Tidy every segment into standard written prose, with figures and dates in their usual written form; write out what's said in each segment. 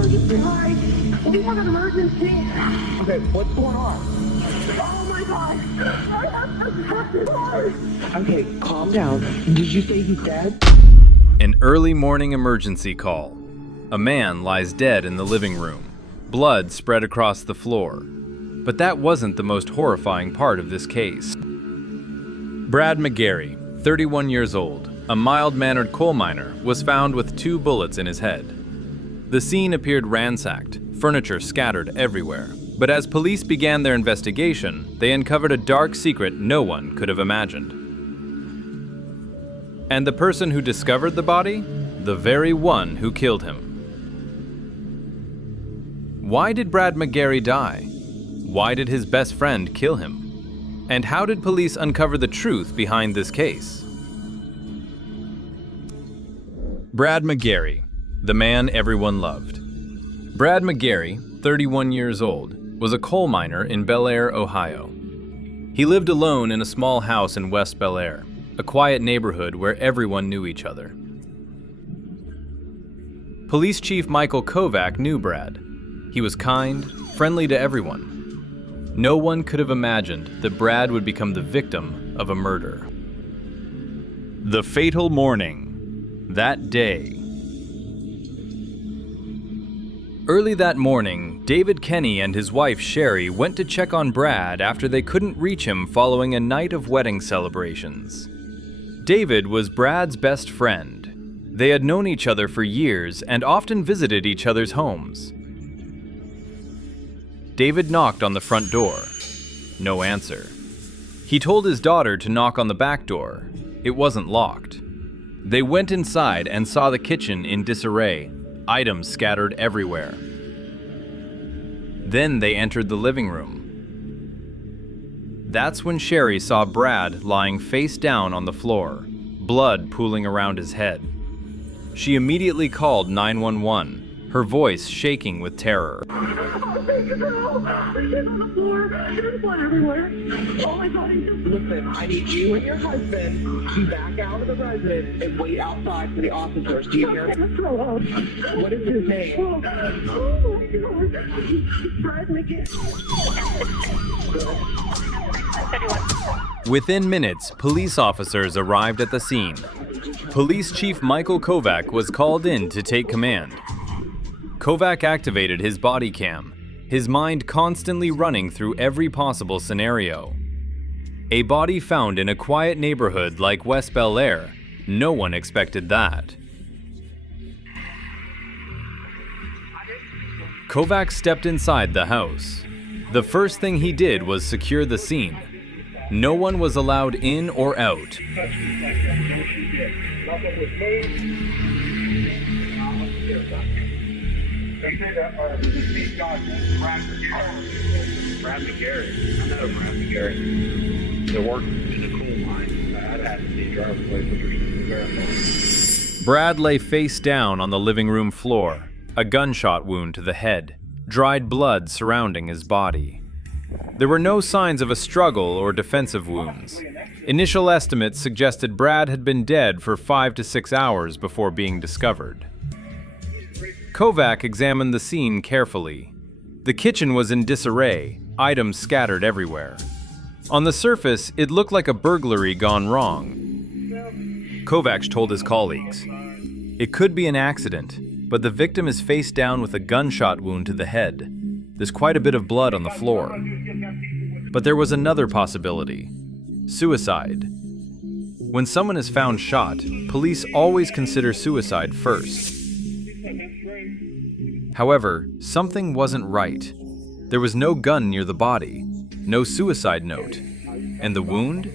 emergency. Hi. We want an emergency. Okay, what's going on? Oh my God. I have to die. Okay, calm down. Did you say he's dead? An early morning emergency call. A man lies dead in the living room. Blood spread across the floor. But that wasn't the most horrifying part of this case. Brad McGary, 31 years old, a mild-mannered coal miner, was found with 2 bullets in his head. The scene appeared ransacked, furniture scattered everywhere. But as police began their investigation, they uncovered a dark secret no one could have imagined. And the person who discovered the body? The very one who killed him. Why did Brad McGary die? Why did his best friend kill him? And how did police uncover the truth behind this case? Brad McGary, the man everyone loved. Brad McGary, 31 years old, was a coal miner in BELAIR, Ohio. He lived alone in a small house in West BELAIR, a quiet neighborhood where everyone knew each other. Police Chief Michael Kovac knew Brad. He was kind, friendly to everyone. No one could have imagined that Brad would become the victim of a murder. The fatal morning. That day. Early that morning, David Kenny and his wife Sherry went to check on Brad after they couldn't reach him following a night of wedding celebrations. David was Brad's best friend. They had known each other for years and often visited each other's homes. David knocked on the front door. No answer. He told his daughter to knock on the back door. It wasn't locked. They went inside and saw the kitchen in disarray, items scattered everywhere. Then they entered the living room. That's when Sherry saw Brad lying face down on the floor, blood pooling around his head. She immediately called 911. Her voice shaking with terror. Oh, thank you, girl. There's on the floor. There's blood everywhere. Oh my God. Listen, I need you and your husband to back out of the residence and wait outside for the officers. Do you hear me? What is his name? Oh my God. Brad McGary. Within minutes, police officers arrived at the scene. Police Chief Michael Kovac was called in to take command. Kovac activated his Bodycam, his mind constantly running through every possible scenario. A body found in a quiet neighborhood like West BELAIR. No one expected that. Kovac stepped inside the house. The first thing he did was secure the scene. No one was allowed in or out. Brad McGary. I know Brad McGary. They work in the coal mine. I'd have to see driver's license or verify. Brad lay face down on the living room floor, a gunshot wound to the head, dried blood surrounding his body. There were no signs of a struggle or defensive wounds. Initial estimates suggested Brad had been dead for 5 to 6 hours before being discovered. Kovac examined the scene carefully. The kitchen was in disarray, items scattered everywhere. On the surface, it looked like a burglary gone wrong. Kovac told his colleagues, "It could be an accident, but the victim is face down with a gunshot wound to the head. There's quite a bit of blood on the floor." But there was another possibility: suicide. When someone is found shot, police always consider suicide first. However, something wasn't right. There was no gun near the body, no suicide note, and the wound?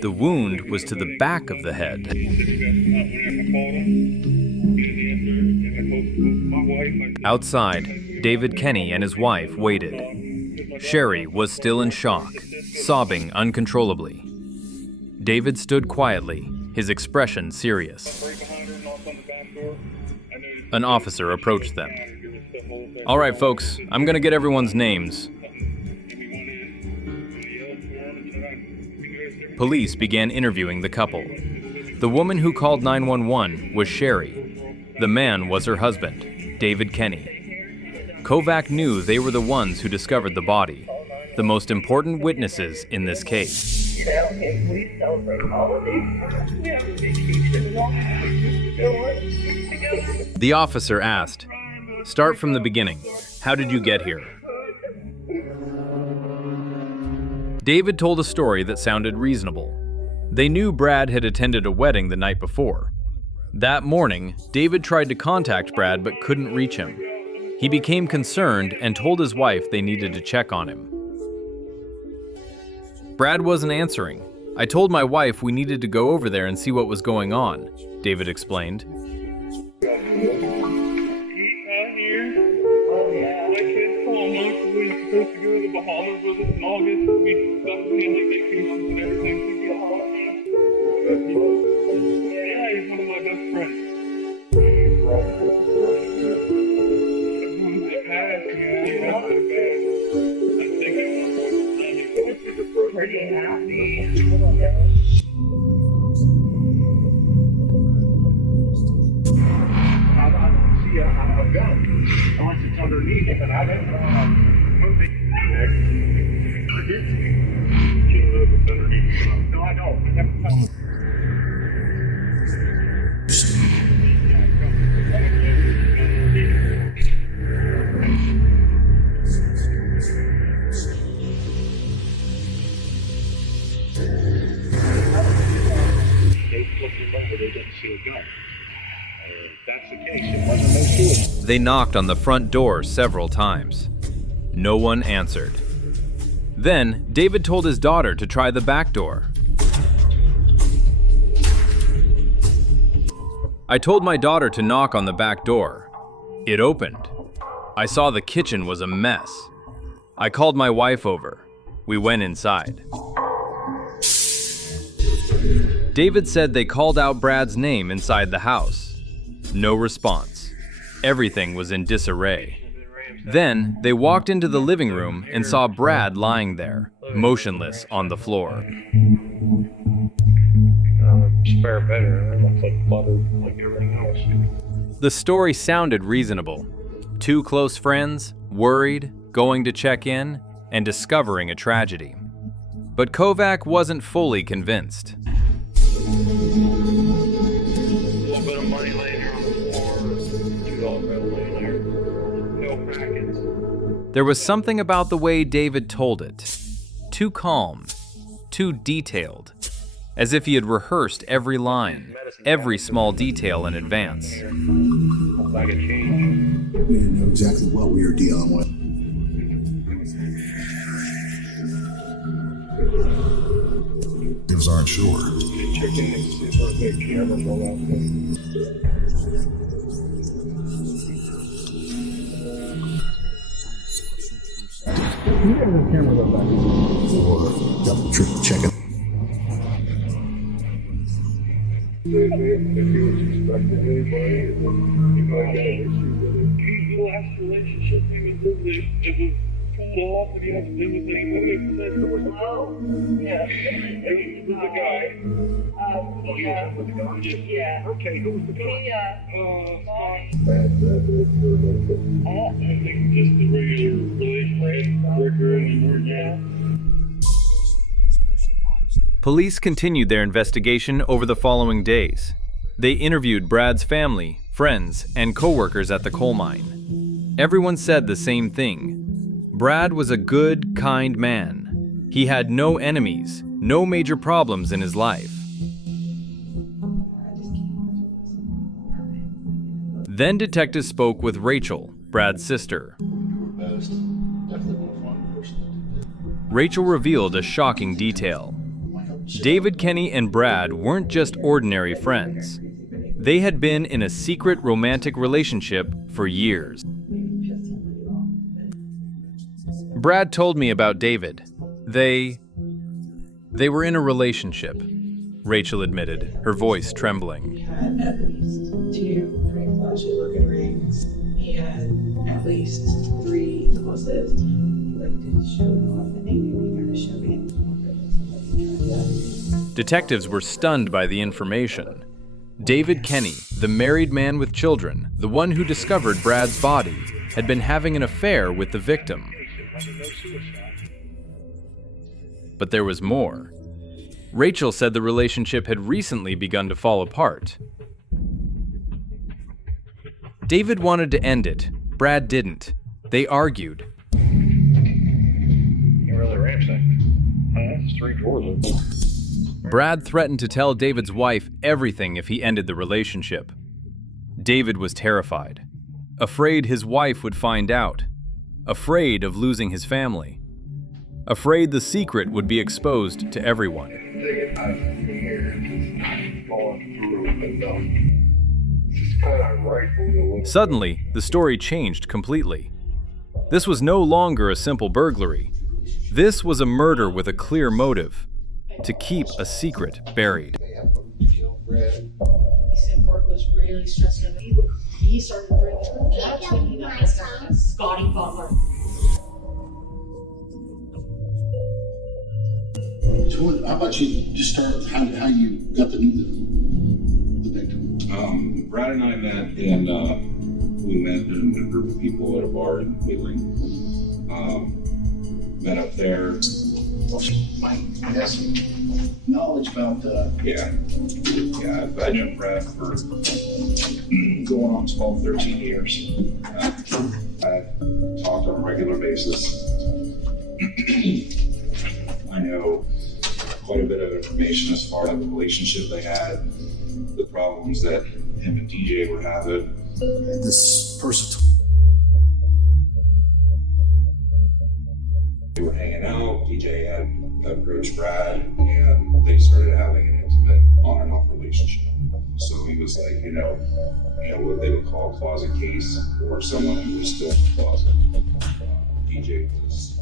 The wound was to the back of the head. Outside, David Kenny and his wife waited. Sherry was still in shock, sobbing uncontrollably. David stood quietly, his expression serious. An officer approached them. "All right, folks, I'm gonna get everyone's names." Police began interviewing the couple. The woman who called 911 was Sherry. The man was her husband, David Kenny. Kovac knew they were the ones who discovered the body, the most important witnesses in this case. Okay, we celebrate holidays. We have a vacation and all. Together. The officer asked, "Start from the beginning. How did you get here?" David told a story that sounded reasonable. They knew Brad had attended a wedding the night before. That morning, David tried to contact Brad but couldn't reach him. He became concerned and told his wife they needed to check on him. Brad wasn't answering. "I told my wife we needed to go over there and see what was going on," David explained. Supposed to go to the Bahamas with us in August. We got family vacations and everything. He'd be a holiday. Yeah, he's one of my best friends. They passed, yeah, not so bad. I think it was pretty happy. I see a gun. Unless it's underneath it, and I don't know. No, I don't. They knocked on the front door several times. No one answered. Then, David told his daughter to try the back door. "I told my daughter to knock on the back door. It opened. I saw the kitchen was a mess. I called my wife over. We went inside." David said they called out Brad's name inside the house. No response. Everything was in disarray. Then, they walked into the living room and saw Brad lying there, motionless on the floor. Spare bedroom, it looks like cluttered like everything else. The story sounded reasonable. Two close friends, worried, going to check in, and discovering a tragedy. But Kovac wasn't fully convinced. A little bit of money laying here on the floor, $2 bill laying there, no packets. There was something about the way David told it. Too calm, too detailed, as if he had rehearsed every line, every small detail in advance. Like a change. We didn't know exactly what we were dealing with. Things aren't sure. Checking and see if the camera roll out. You have the camera go back. Or double triple check it. If he was suspecting anybody, he might have an issue with it. The last relationship he was in, it was pulled off and he had to live with anybody who said it was Yeah. It was a guy. Yeah. Was the guy? Yeah. Okay, who was the guy? Yeah. I think just the regular relationship, Ricker and Morgan. Police continued their investigation over the following days. They interviewed Brad's family, friends, and co-workers at the coal mine. Everyone said the same thing. Brad was a good, kind man. He had no enemies, no major problems in his life. Then detectives spoke with Rachel, Brad's sister. Rachel revealed a shocking detail. David, Kenny, and Brad weren't just ordinary friends. They had been in a secret romantic relationship for years. Brad told me about David. They were in a relationship, Rachel admitted, her voice trembling. He had at least 2 pretty flashy looking rings. He had at least 3 necklaces. He liked to show it off, and he knew he got to show it. Detectives were stunned by the information. David Kenny, the married man with children, the one who discovered Brad's body, had been having an affair with the victim. But there was more. Rachel said the relationship had recently begun to fall apart. David wanted to end it. Brad didn't. They argued. You really ransacked. It's 3 drawers open. Brad threatened to tell David's wife everything if he ended the relationship. David was terrified, afraid his wife would find out, afraid of losing his family, afraid the secret would be exposed to everyone. Suddenly, the story changed completely. This was no longer a simple burglary. This was a murder with a clear motive: to keep a secret buried. He said work was really stressing him. He started bringing it up when he got this guy, Scotty Butler. So how about you just start with how you got to know the victim? Brad and I met, and we met in a group of people at a bar in Wheeling. Met up there. Mike has some knowledge about Yeah, I've known Brad for going on 12, 13 years. I talk on a regular basis. I know quite a bit of information as far as the relationship they had, the problems that him and DJ were having. this person. We were hanging out, DJ had approached Brad, and they started having an intimate on and off relationship. So he was like, you know what they would call a closet case, or someone who was still in the closet. DJ was,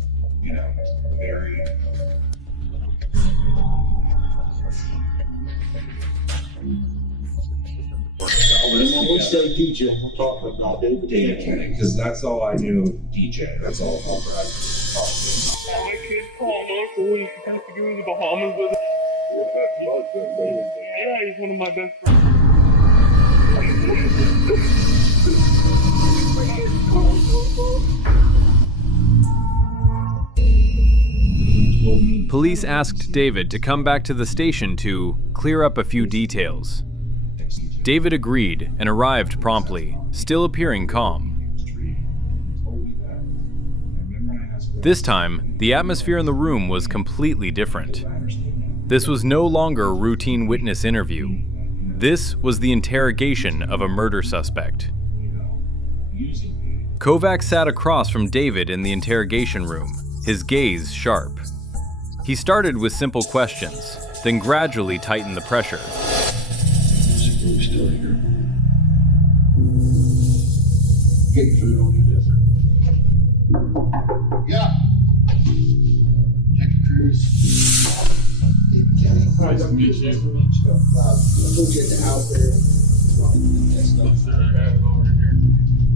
very... We say DJ, we're talking about David Kenny, because that's all I knew of DJ. That's all Brad talked to. My kid called Uncle. We used to have to go to the Bahamas with him. Yeah, he's one of my best friends. Police asked David to come back to the station to clear up a few details. David agreed and arrived promptly, still appearing calm. This time, the atmosphere in the room was completely different. This was no longer a routine witness interview. This was the interrogation of a murder suspect. Kovac sat across from David in the interrogation room, his gaze sharp. He started with simple questions, then gradually tightened the pressure. still here. Getting food on you, desert. Yeah. Detective Cruz. David Kenny. Nice to meet you. I told you at the house there.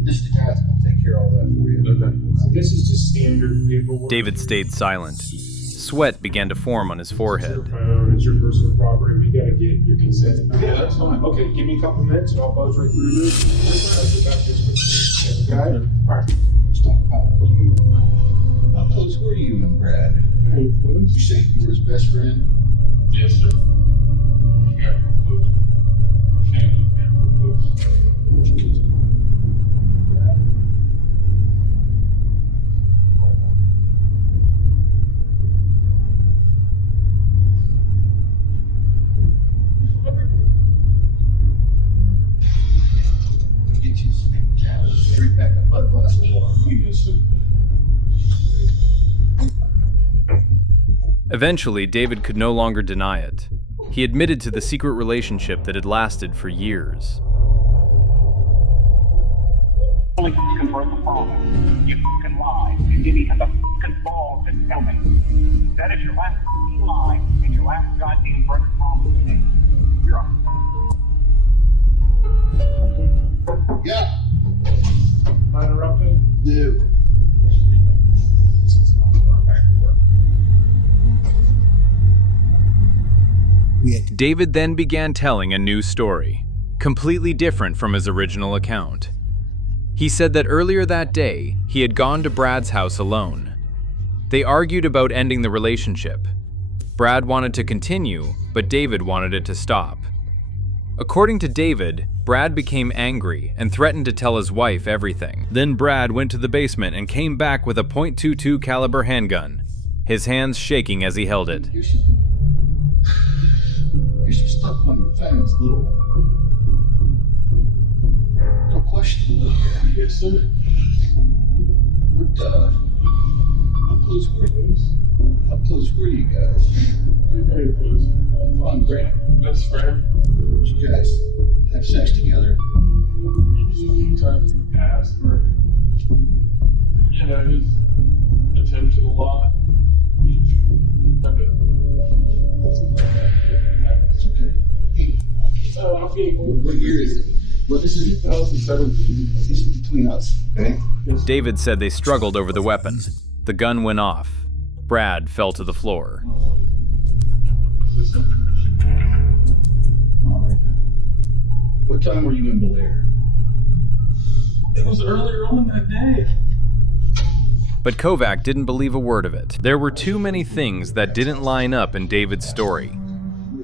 This is the guy that's going to take care of all that for you. Okay. So this is just standard paperwork. David stayed silent. Sweat began to form on his forehead. It's your phone, it's your personal property. We gotta get your consent. Yeah, that's fine. Okay, give me a couple minutes and I'll buzz right through this. I'll get back to this. Okay? All right. Let's talk about you. How close were you and Brad? Very close. You say you were his best friend? Yes, sir. We got real close. Our families got real close. Get you some straight back up a glass of water. Eventually, David could no longer deny it. He admitted to the secret relationship that had lasted for years. Only can break the promise. You can lie, and give me the fucking balls and tell me. That is your last fucking lie, and your last goddamn break of promise to me. You're up. Yeah. Am I interrupting? No. David then began telling a new story. completely different from his original account. He said that earlier that day, he had gone to Brad's house alone. They argued about ending the relationship. Brad wanted to continue, but David wanted it to stop. According to David, Brad became angry and threatened to tell his wife everything. Then Brad went to the basement and came back with a .22 caliber handgun, his hands shaking as he held it. You should stop on your fans, little question. Yes, sir. What, how close were you guys? Very close. Fun, great. Best friend. Did you guys have sex together? A few times in the past where, you know, he's attempted a lot. It's okay. Hey, Okay. what year is it? Well, this is 2017. This is between us, okay? David said they struggled over the weapon. The gun went off. Brad fell to the floor. All right. What time were you in BELAIR? It was earlier on that day. But Kovac didn't believe a word of it. There were too many things that didn't line up in David's story.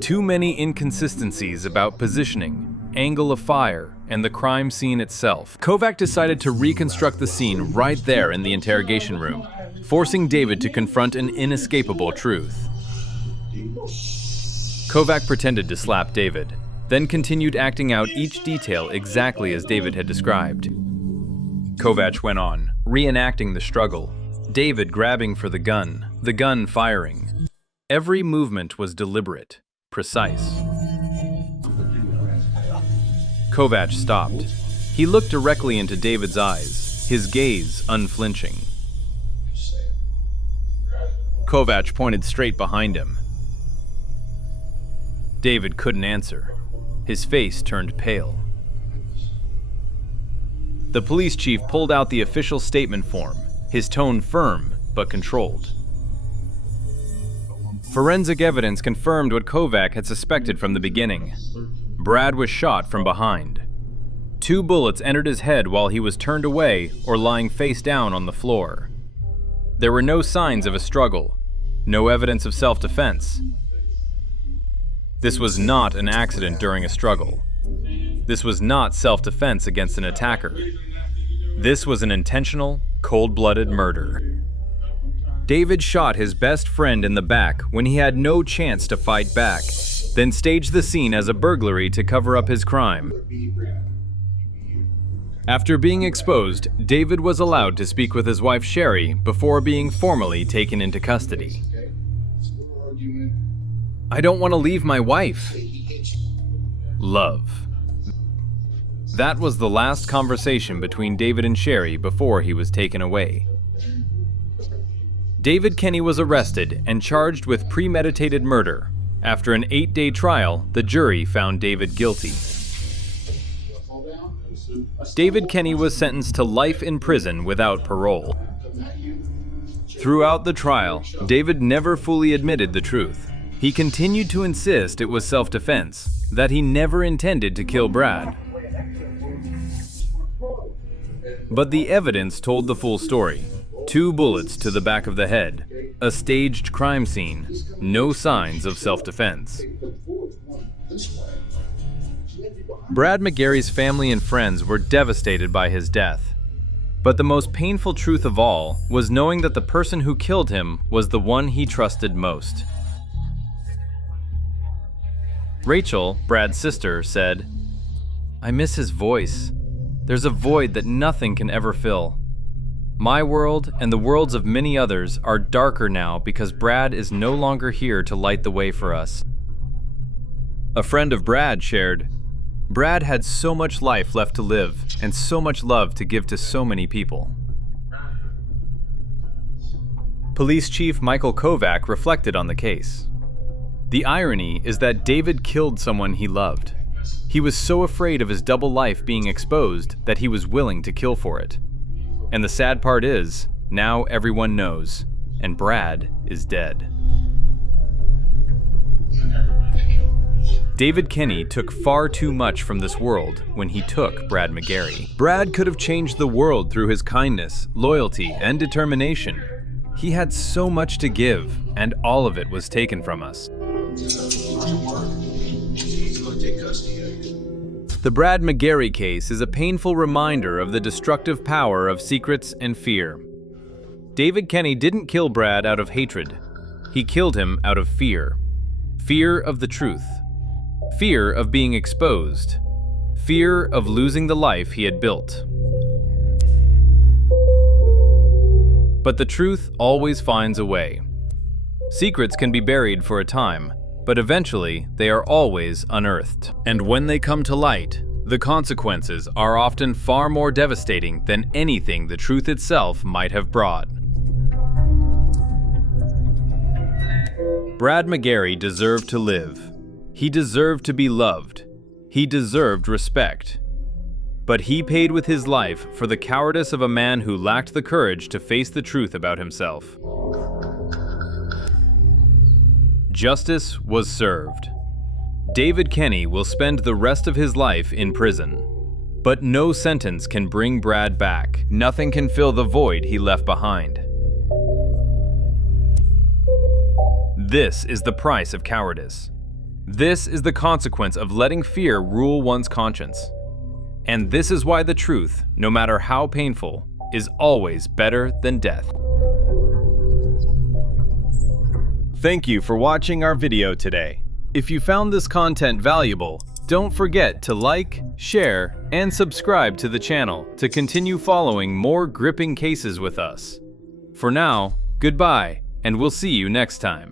Too many inconsistencies about positioning, angle of fire, and the crime scene itself. Kovac decided to reconstruct the scene right there in the interrogation room, forcing David to confront an inescapable truth. Kovac pretended to slap David, then continued acting out each detail exactly as David had described. Kovac went on, reenacting the struggle, David grabbing for the gun firing. Every movement was deliberate, precise. Kovac stopped. He looked directly into David's eyes, his gaze unflinching. Kovac pointed straight behind him. David couldn't answer. His face turned pale. The police chief pulled out the official statement form, his tone firm but controlled. Forensic evidence confirmed what Kovac had suspected from the beginning. Brad was shot from behind. 2 bullets entered his head while he was turned away or lying face down on the floor. There were no signs of a struggle, no evidence of self-defense. This was not an accident during a struggle. This was not self-defense against an attacker. This was an intentional, cold-blooded murder. David shot his best friend in the back when he had no chance to fight back, then staged the scene as a burglary to cover up his crime. After being exposed, David was allowed to speak with his wife Sherry before being formally taken into custody. I don't want to leave my wife. Love. That was the last conversation between David and Sherry before he was taken away. David Kenny was arrested and charged with premeditated murder. After an 8-day trial, the jury found David guilty. David Kenny was sentenced to life in prison without parole. Throughout the trial, David never fully admitted the truth. He continued to insist it was self-defense, that he never intended to kill Brad. But the evidence told the full story. 2 bullets to the back of the head, a staged crime scene, no signs of self-defense. Brad McGary's family and friends were devastated by his death. But the most painful truth of all was knowing that the person who killed him was the one he trusted most. Rachel, Brad's sister, said, "I miss his voice. There's a void that nothing can ever fill. My world and the worlds of many others are darker now because Brad is no longer here to light the way for us." A friend of Brad shared, "Brad had so much life left to live and so much love to give to so many people." Police Chief Michael Kovac reflected on the case. The irony is that David killed someone he loved. He was so afraid of his double life being exposed that he was willing to kill for it. And the sad part is, now everyone knows, and Brad is dead. David Kenny took far too much from this world when he took Brad McGary. Brad could have changed the world through his kindness, loyalty, and determination. He had so much to give, and all of it was taken from us. The Brad McGary case is a painful reminder of the destructive power of secrets and fear. David Kenny didn't kill Brad out of hatred. He killed him out of fear. Fear of the truth. Fear of being exposed. Fear of losing the life he had built. But the truth always finds a way. Secrets can be buried for a time, but eventually they are always unearthed. And when they come to light, the consequences are often far more devastating than anything the truth itself might have brought. Brad McGary deserved to live. He deserved to be loved. He deserved respect. But he paid with his life for the cowardice of a man who lacked the courage to face the truth about himself. Justice was served. David Kenny will spend the rest of his life in prison. But no sentence can bring Brad back. Nothing can fill the void he left behind. This is the price of cowardice. This is the consequence of letting fear rule one's conscience. And this is why the truth, no matter how painful, is always better than death. Thank you for watching our video today. If you found this content valuable, don't forget to like, share, and subscribe to the channel to continue following more gripping cases with us. For now, goodbye, and we'll see you next time.